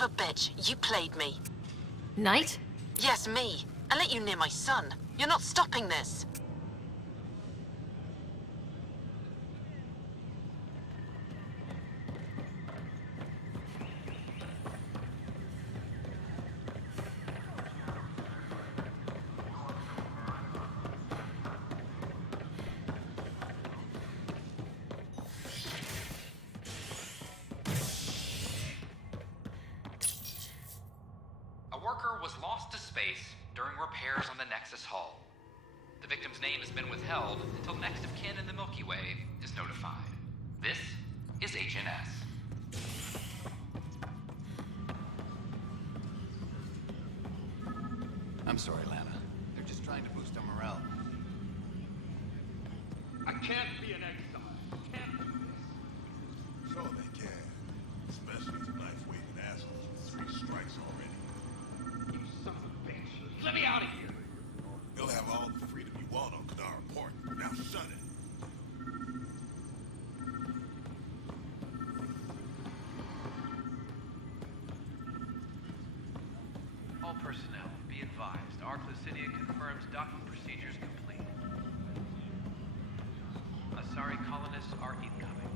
of a bitch. You played me. Knight? Yes, me. I let you near my son. You're not stopping this. A worker was lost to space during repairs on the Nexus hull. The victim's name has been withheld until next of kin in the Milky Way is notified. This is Agent S. I'm sorry, Lana. They're just trying to boost our morale. I can't be an exile. Can't do this. Sure they can. Especially to knife-wielding assholes with 3 strikes already. You son of a bitch. Let me out of here. You'll have all the freedom you want on Kadara Port. Now shut it. All personnel, be advised. Arclusidia confirms docking procedures complete. Asari colonists are incoming.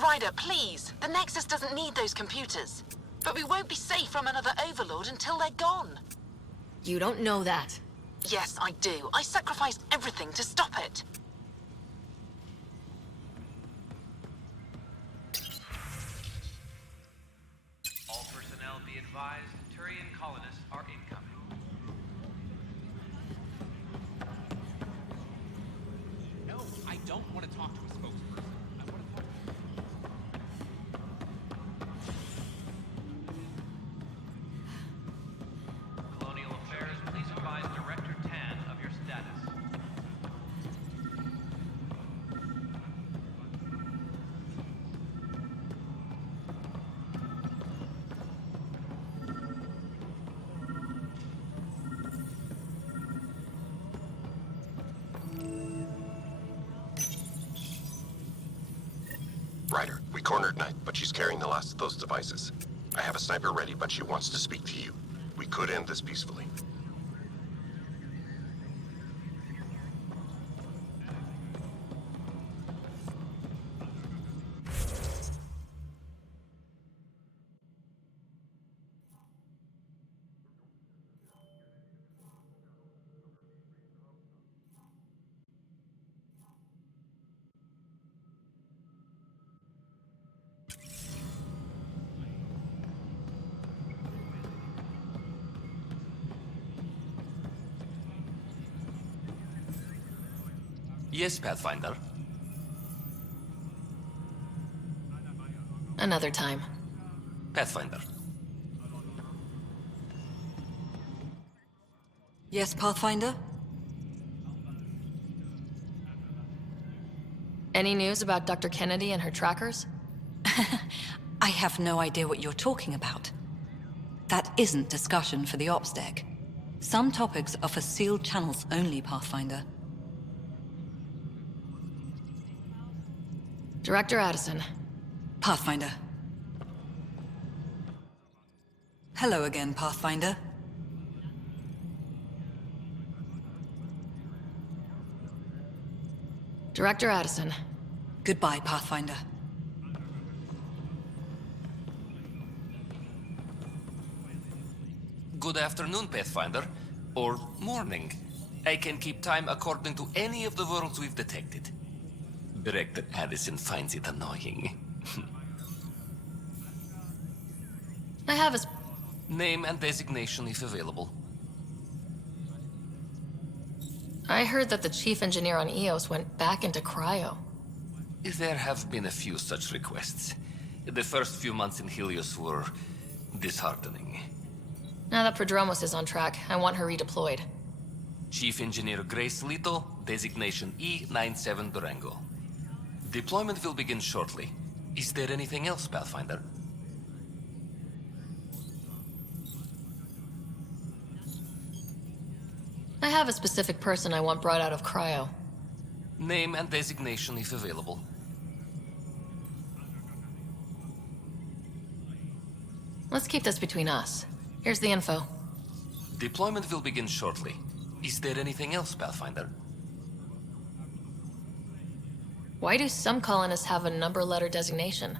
Ryder, please. The Nexus doesn't need those computers. But we won't be safe from another Overlord until they're gone. You don't know that. Yes, I do. I sacrificed everything to stop it. All personnel, be advised. Turian colonists are incoming. No, I don't want to talk to a spokesperson. I want to talk Colonial Affairs, please advise Director Tan of your status. Ryder, we cornered Knight, but she's carrying the last of those devices. I have a sniper ready, but she wants to speak to you. We could end this peacefully. Yes, Pathfinder. Another time. Pathfinder. Yes, Pathfinder? Any news about Dr. Kennedy and her trackers? I have no idea what you're talking about. That isn't discussion for the ops deck. Some topics are for sealed channels only, Pathfinder. Director Addison. Pathfinder. Hello again, Pathfinder. Director Addison. Goodbye, Pathfinder. Good afternoon, Pathfinder. Or morning. I can keep time according to any of the worlds we've detected. Director Addison finds it annoying. I have a... Name and designation if available. I heard that the chief engineer on Eos went back into cryo. There have been a few such requests. The first few months in Helios were disheartening. Now that Prodromos is on track, I want her redeployed. Chief Engineer Grace Lito, designation E97 Durango. Deployment will begin shortly. Is there anything else, Pathfinder? I have a specific person I want brought out of cryo. Name and designation if available. Let's keep this between us. Here's the info. Deployment will begin shortly. Is there anything else, Pathfinder? Why do some colonists have a number letter designation?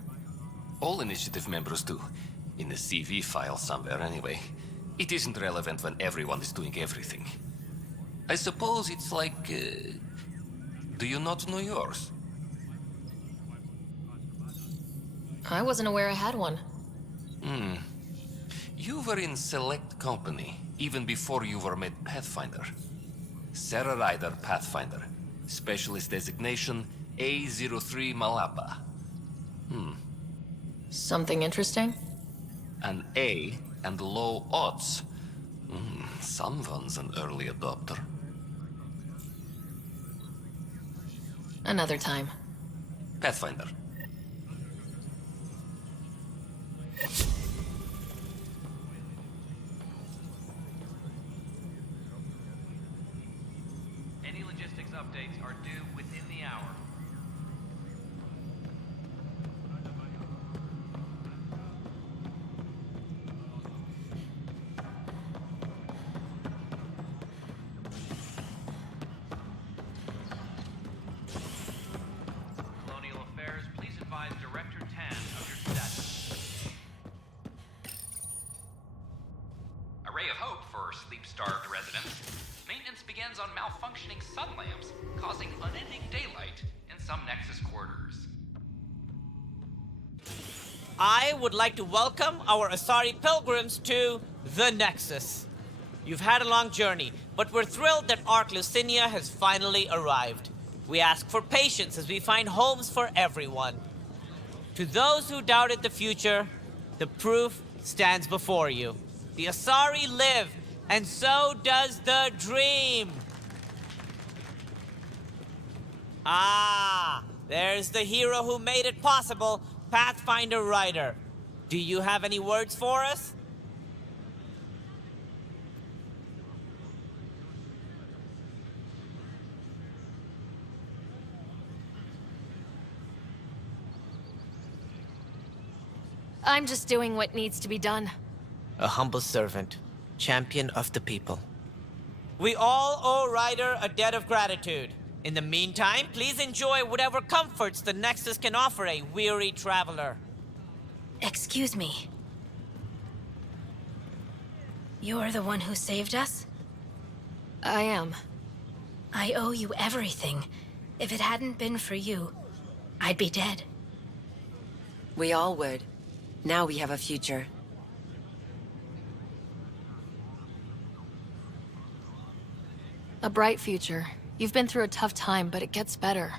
All initiative members do. In the CV file somewhere, anyway. It isn't relevant when everyone is doing everything. I suppose it's like... do you not know yours? I wasn't aware I had one. You were in select company, even before you were made Pathfinder. Sarah Ryder, Pathfinder. Specialist designation, A03 Malapa. Something interesting? An A and low odds. Someone's an early adopter. Another time. Pathfinder. Any logistics updates are due within the hour. Colonial Affairs, please advise Director Tan of your status. A ray of hope for sleep-starved residents. Maintenance begins on malfunctioning sun lamps, causing unending daylight in some Nexus quarters. I would like to welcome our Asari pilgrims to the Nexus. You've had a long journey, but we're thrilled that Ark Lucinia has finally arrived. We ask for patience as we find homes for everyone. To those who doubted the future, the proof stands before you. The Asari live, and so does the dream. Ah, there's the hero who made it possible, Pathfinder Ryder. Do you have any words for us? I'm just doing what needs to be done. A humble servant, champion of the people. We all owe Ryder a debt of gratitude. In the meantime, please enjoy whatever comforts the Nexus can offer a weary traveler. Excuse me. You're the one who saved us? I am. I owe you everything. If it hadn't been for you, I'd be dead. We all would. Now we have a future. A bright future. You've been through a tough time, but it gets better.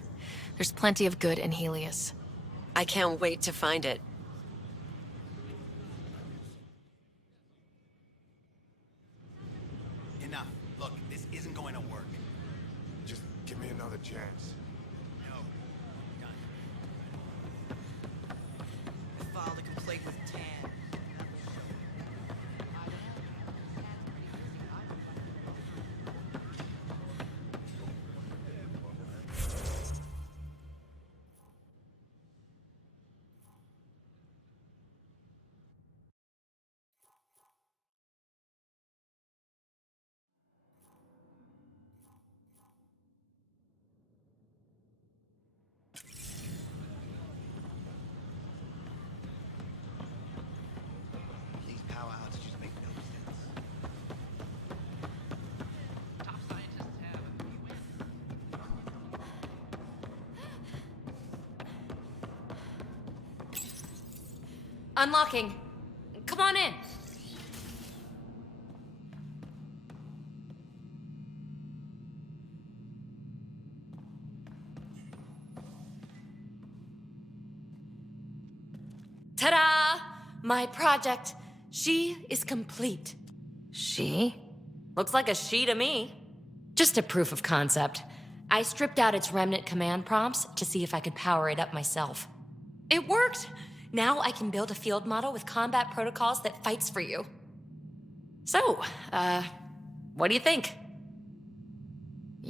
There's plenty of good in Helios. I can't wait to find it. Enough. Look, this isn't going to work. Just give me another chance. No. Done. I filed a complaint with Tan. These power outages make no sense. Top scientists have it. We win. Unlocking. Come on in. Ta-da! My project. She is complete. She? Looks like a she to me. Just a proof of concept. I stripped out its remnant command prompts to see if I could power it up myself. It worked! Now I can build a field model with combat protocols that fights for you. So, what do you think?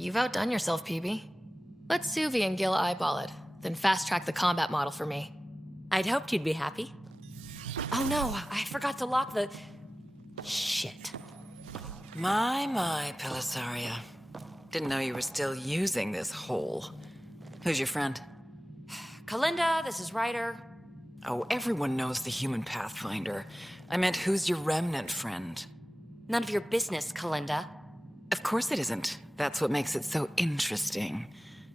You've outdone yourself, PB. Let Suvi and Gil eyeball it, then fast-track the combat model for me. I'd hoped you'd be happy. Oh no, I forgot to lock the... Shit. My, Pelisaria. Didn't know you were still using this hole. Who's your friend? Kalinda, this is Ryder. Oh, everyone knows the human Pathfinder. I meant, who's your remnant friend? None of your business, Kalinda. Of course it isn't. That's what makes it so interesting.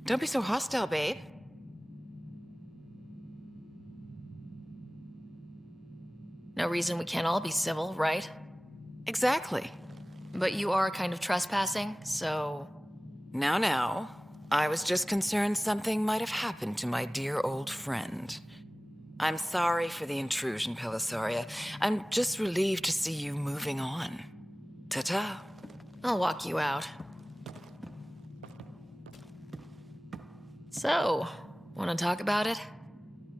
Don't be so hostile, babe. No reason we can't all be civil, right? Exactly. But you are kind of trespassing, so... Now. I was just concerned something might have happened to my dear old friend. I'm sorry for the intrusion, Pelisaria. I'm just relieved to see you moving on. Ta-ta. I'll walk you out. So, want to talk about it?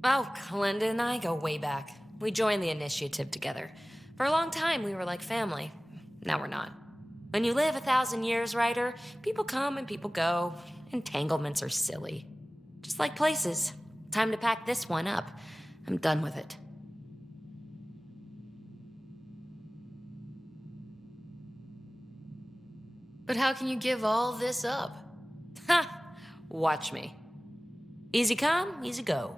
Oh, Kalinda and I go way back. We joined the initiative together. For a long time, we were like family. Now we're not. When you live 1,000 years, Ryder, people come and people go. Entanglements are silly. Just like places. Time to pack this one up. I'm done with it. But how can you give all this up? Ha! Watch me. Easy come, easy go.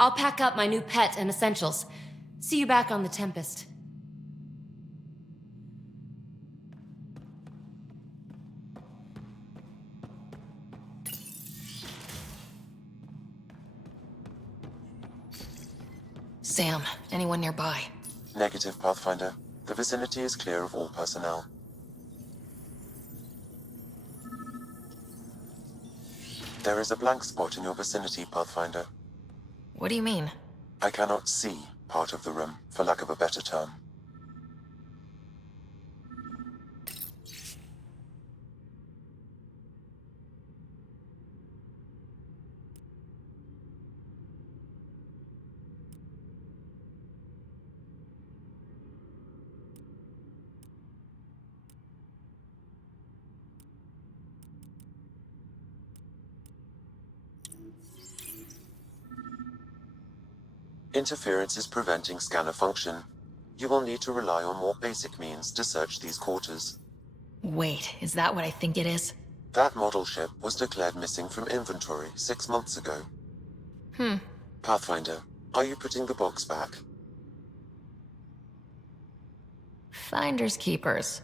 I'll pack up my new pet and essentials. See you back on the Tempest. Sam, anyone nearby? Negative, Pathfinder. The vicinity is clear of all personnel. There is a blank spot in your vicinity, Pathfinder. What do you mean? I cannot see part of the room, for lack of a better term. Interference is preventing scanner function. You will need to rely on more basic means to search these quarters. Wait, is that what I think it is? That model ship was declared missing from inventory 6 months ago. Pathfinder, are you putting the box back? Finders keepers.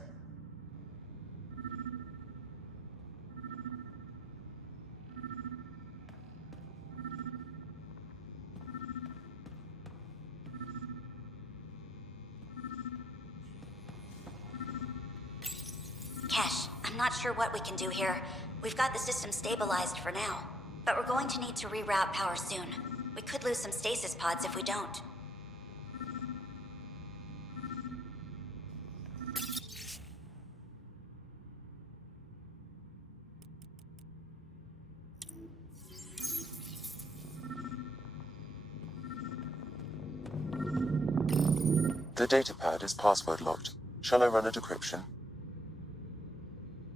Kesh, I'm not sure what we can do here. We've got the system stabilized for now, but we're going to need to reroute power soon. We could lose some stasis pods if we don't. The datapad is password locked. Shall I run a decryption?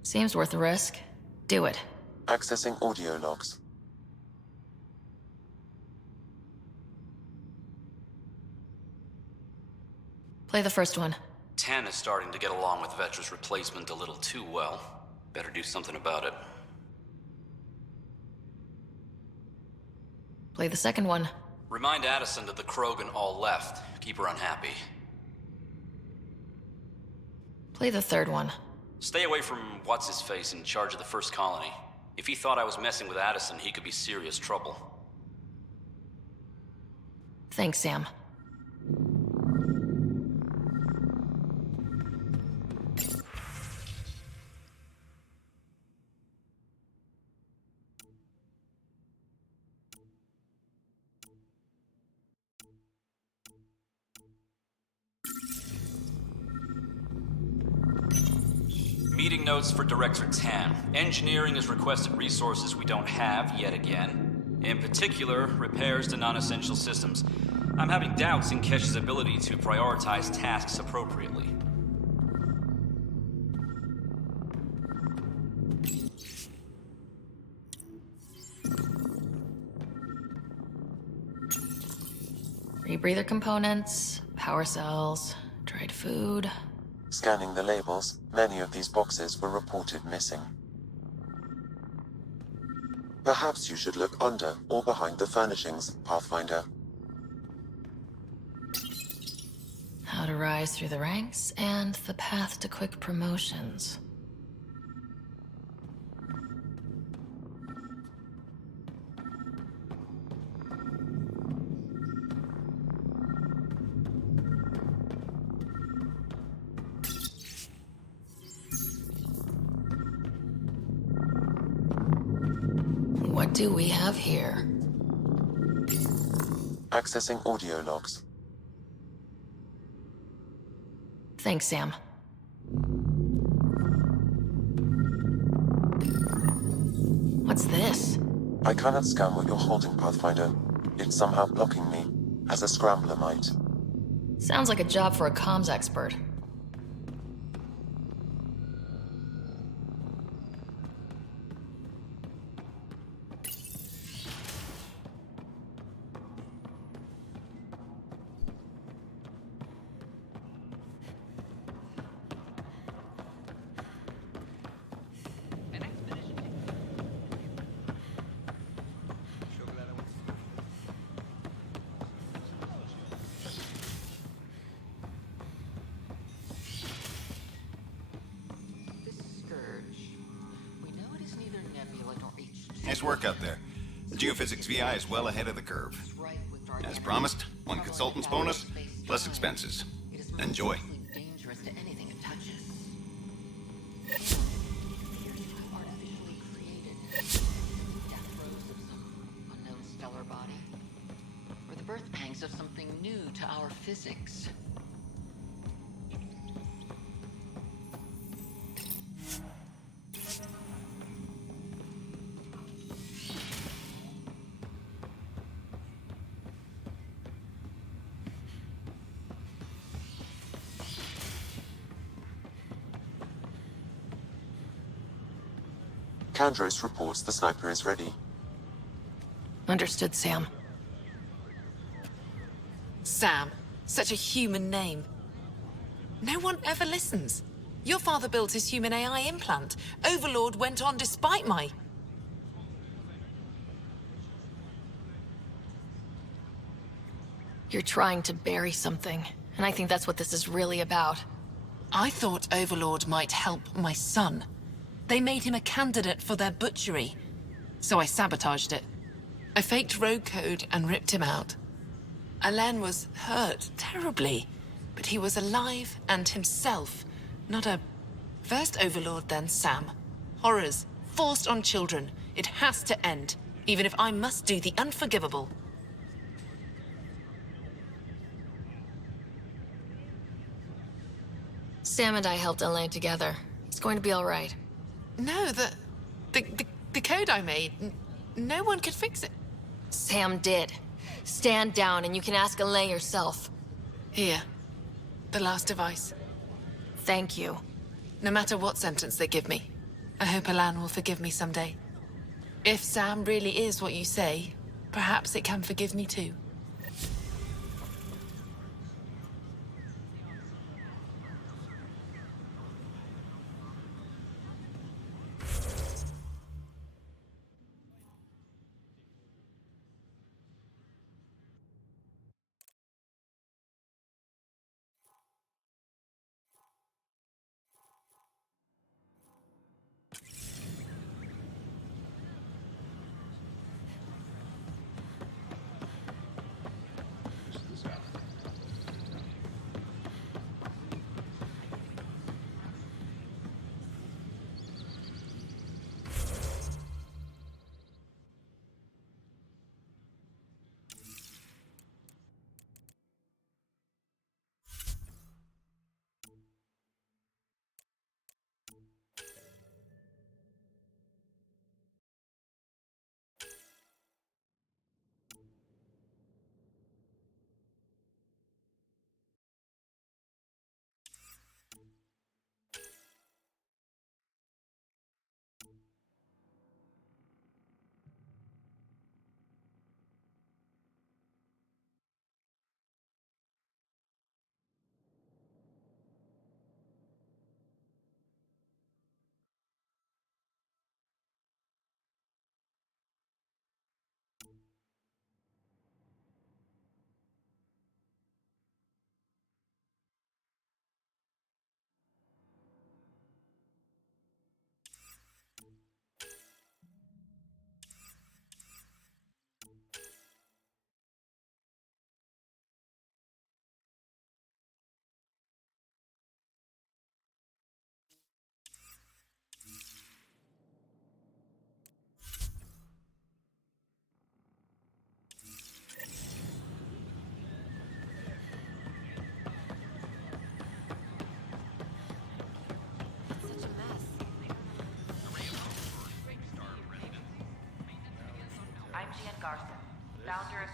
Seems worth the risk. Do it. Accessing audio logs. Play the first one. 10 is starting to get along with Vetra's replacement a little too well. Better do something about it. Play the second one. Remind Addison that the Krogan all left. Keep her unhappy. Play the third one. Stay away from what's-his-face in charge of the first colony. If he thought I was messing with Addison, he could be serious trouble. Thanks, Sam. Meeting Reading notes for Director Tam. Engineering has requested resources we don't have yet again. In particular, repairs to non-essential systems. I'm having doubts in Kesh's ability to prioritize tasks appropriately. Rebreather components, power cells, dried food. Scanning the labels, many of these boxes were reported missing. Perhaps you should look under or behind the furnishings, Pathfinder. How to rise through the ranks and the path to quick promotions. What do we have here? Accessing audio logs. Thanks, Sam. What's this? I cannot scan what you're holding, Pathfinder. It's somehow blocking me, as a scrambler might. Sounds like a job for a comms expert. Nice work out there. The Geophysics VI is well ahead of the curve. As promised, one consultant's bonus, plus expenses. Enjoy. Dangerous to anything it touches. Artificially created death throes of some unknown stellar body, or the birth pangs of something new to our physics. Kandros reports the sniper is ready. Understood, Sam. Sam, such a human name. No one ever listens. Your father built his human AI implant. Overlord went on despite my... You're trying to bury something, and I think that's what this is really about. I thought Overlord might help my son. They made him a candidate for their butchery, so I sabotaged it. I faked rogue code and ripped him out. Alain was hurt terribly, but he was alive and himself, not a... First Overlord, then Sam. Horrors, forced on children. It has to end, even if I must do the unforgivable. Sam and I helped Alain together. It's going to be all right. No, the code I made, no one could fix it. Sam did. Stand down and you can ask Alain yourself. Here, the last device. Thank you. No matter what sentence they give me, I hope Alain will forgive me someday. If Sam really is what you say, perhaps it can forgive me too.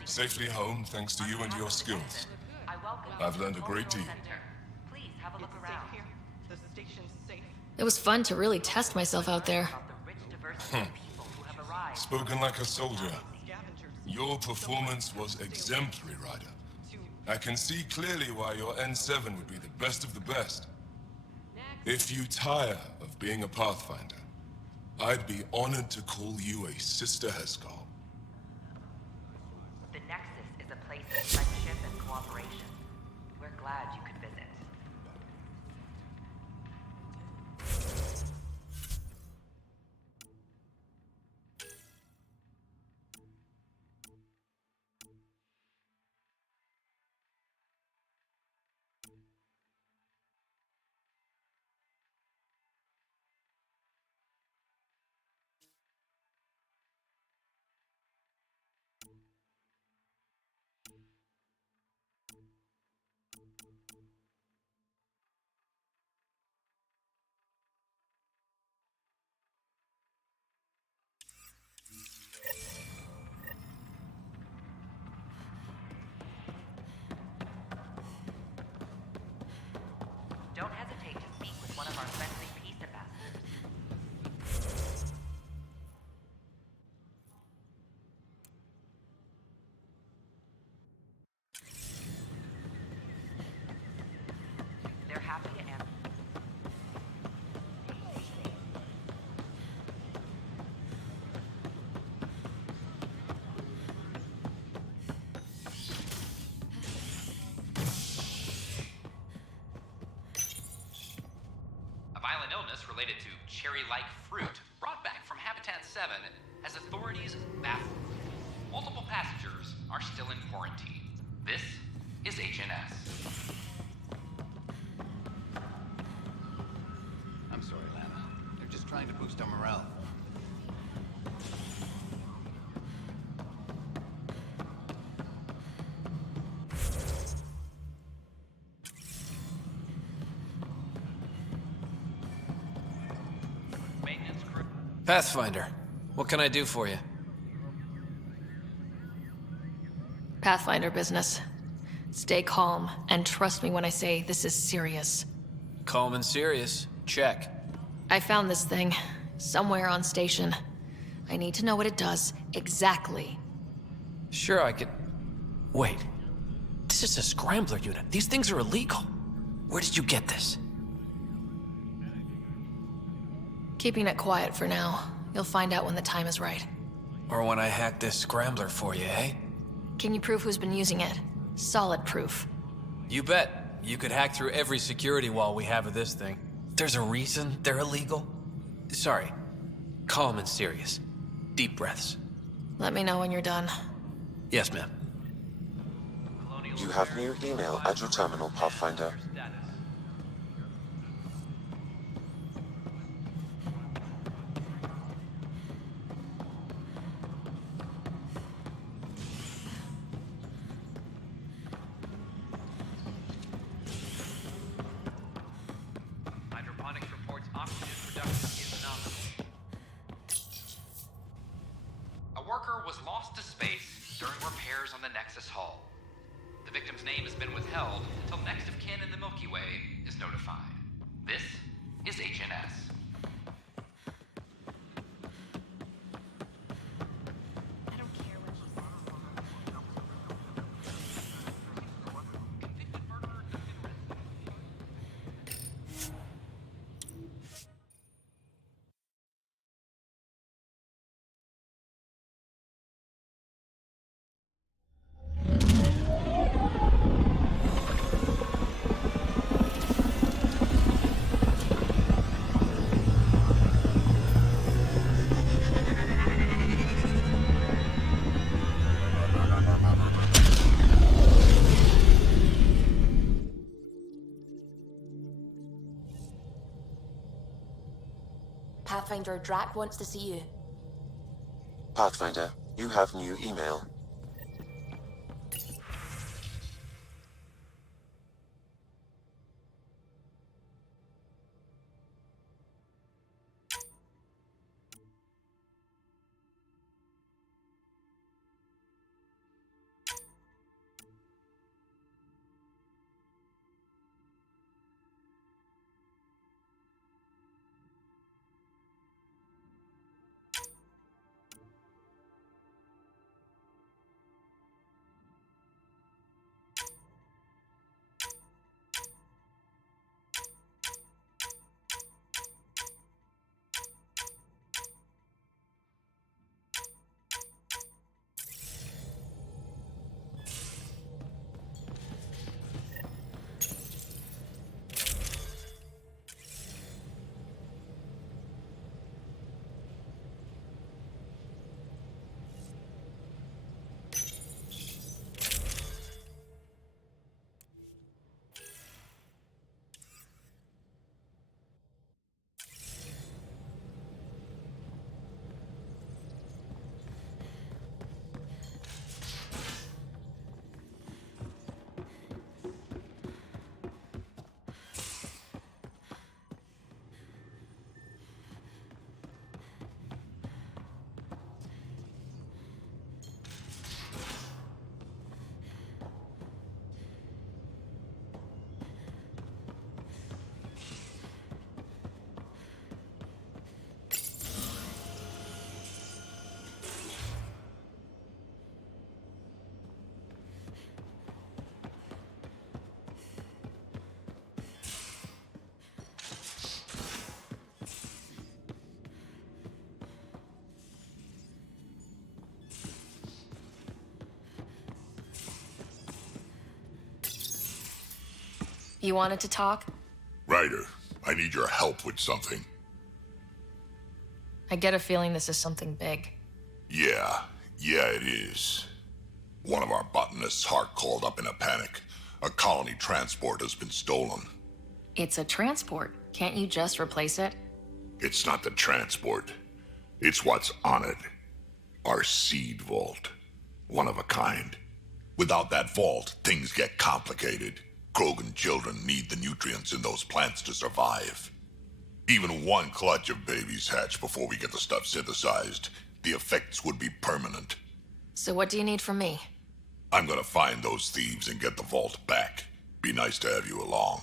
Safely home thanks to you and your skills. I've learned a great deal. It was fun to really test myself out there. Spoken like a soldier. Your performance was exemplary, Ryder. I can see clearly why your N7 would be the best of the best. If you tire of being a Pathfinder, I'd be honored to call you a Sister Heskal. The Nexus is a place of friendship and cooperation. We're glad you could visit. Don't hesitate to speak with one of our friendly peace ambassadors. They're happy to answer. A violent illness related to cherry-like fruit brought back from Habitat 7 has authorities baffled. Multiple passengers are still in quarantine. This is HNS. I'm sorry, Lana. They're just trying to boost our morale. Pathfinder, what can I do for you? Pathfinder business. Stay calm, and trust me when I say this is serious. Calm and serious. Check. I found this thing, somewhere on station. I need to know what it does, exactly. Sure, I could... Wait. This is a scrambler unit. These things are illegal. Where did you get this? Keeping it quiet for now. You'll find out when the time is right. Or when I hack this scrambler for you, eh? Can you prove who's been using it? Solid proof. You bet. You could hack through every security wall we have of this thing. There's a reason they're illegal. Sorry. Calm and serious. Deep breaths. Let me know when you're done. Yes, ma'am. You have new email at your terminal, Pathfinder. Hydroponics reports oxygen production is nominal. A worker was lost to space during repairs on the Nexus hull. The victim's name has been withheld until next of kin in the Milky Way is notified. This is HNS. Pathfinder Drac wants to see you. Pathfinder, you have new email. You wanted to talk? Ryder, I need your help with something. I get a feeling this is something big. Yeah, it is. One of our botanists' heart called up in a panic. A colony transport has been stolen. It's a transport. Can't you just replace it? It's not the transport. It's what's on it. Our seed vault. One of a kind. Without that vault, things get complicated. Krogan children need the nutrients in those plants to survive. Even one clutch of babies hatch before we get the stuff synthesized. The effects would be permanent. So what do you need from me? I'm gonna find those thieves and get the vault back. Be nice to have you along.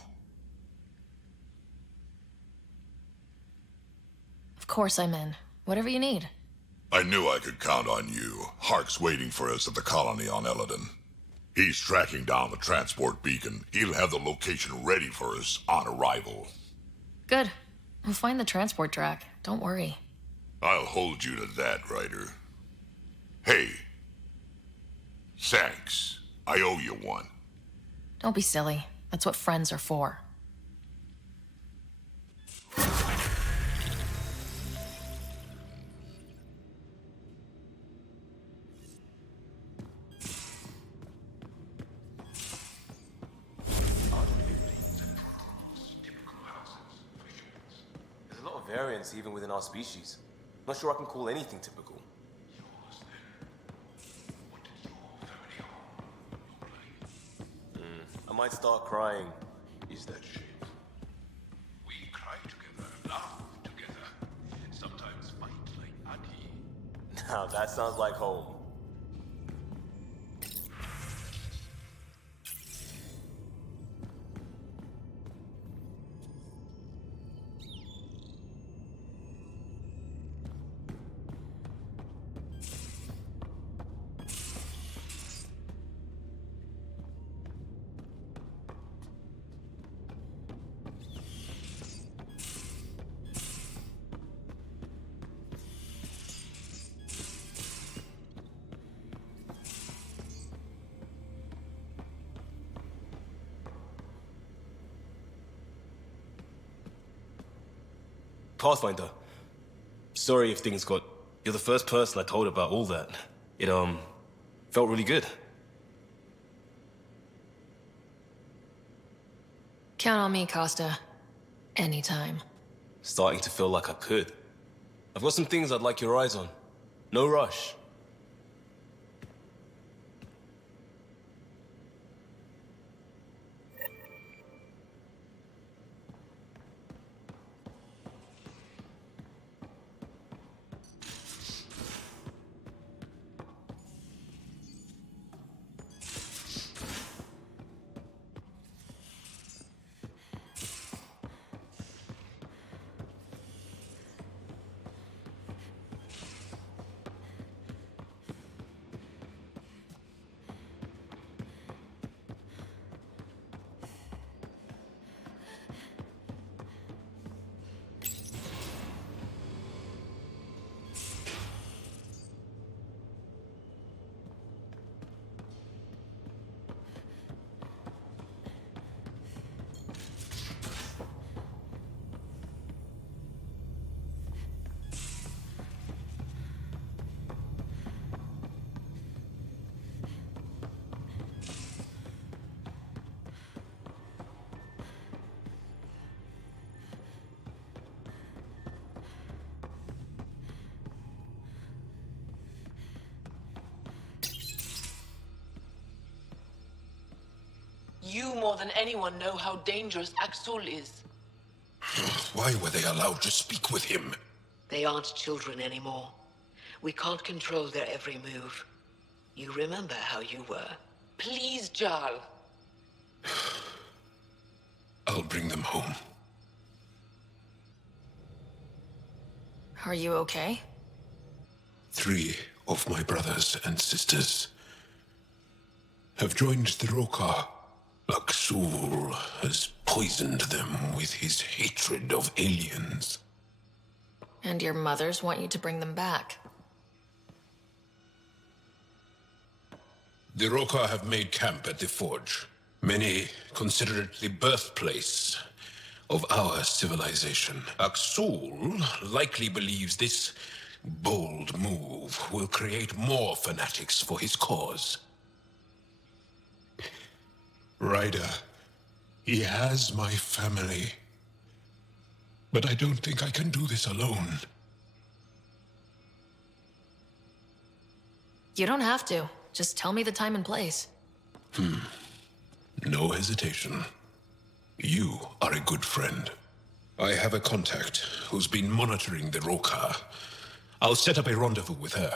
Of course I'm in. Whatever you need. I knew I could count on you. Hark's waiting for us at the colony on Eladon. He's tracking down the transport beacon. He'll have the location ready for us on arrival. Good. We'll find the transport track. Don't worry. I'll hold you to that, Ryder. Hey. Thanks. I owe you one. Don't be silly. That's what friends are for. There's a lot of variance even within our species. Not sure I can call anything typical. I might start crying. Is that shit? We cry together, laugh together, and sometimes fight like Adi. Now that sounds like home. Pathfinder. Sorry if things got... You're the first person I told about all that. It, felt really good. Count on me, Costa. Anytime. Starting to feel like I could. I've got some things I'd like your eyes on. No rush. You more than anyone know how dangerous Axul is. Why were they allowed to speak with him? They aren't children anymore. We can't control their every move. You remember how you were. Please, Jarl. I'll bring them home. Are you okay? 3 of my brothers and sisters have joined the Roka. Axul has poisoned them with his hatred of aliens. And your mothers want you to bring them back. The Roka have made camp at the forge. Many consider it the birthplace of our civilization. Aksul likely believes this bold move will create more fanatics for his cause. Ryder, he has my family. But I don't think I can do this alone. You don't have to. Just tell me the time and place. No hesitation. You are a good friend. I have a contact who's been monitoring the Roka. I'll set up a rendezvous with her.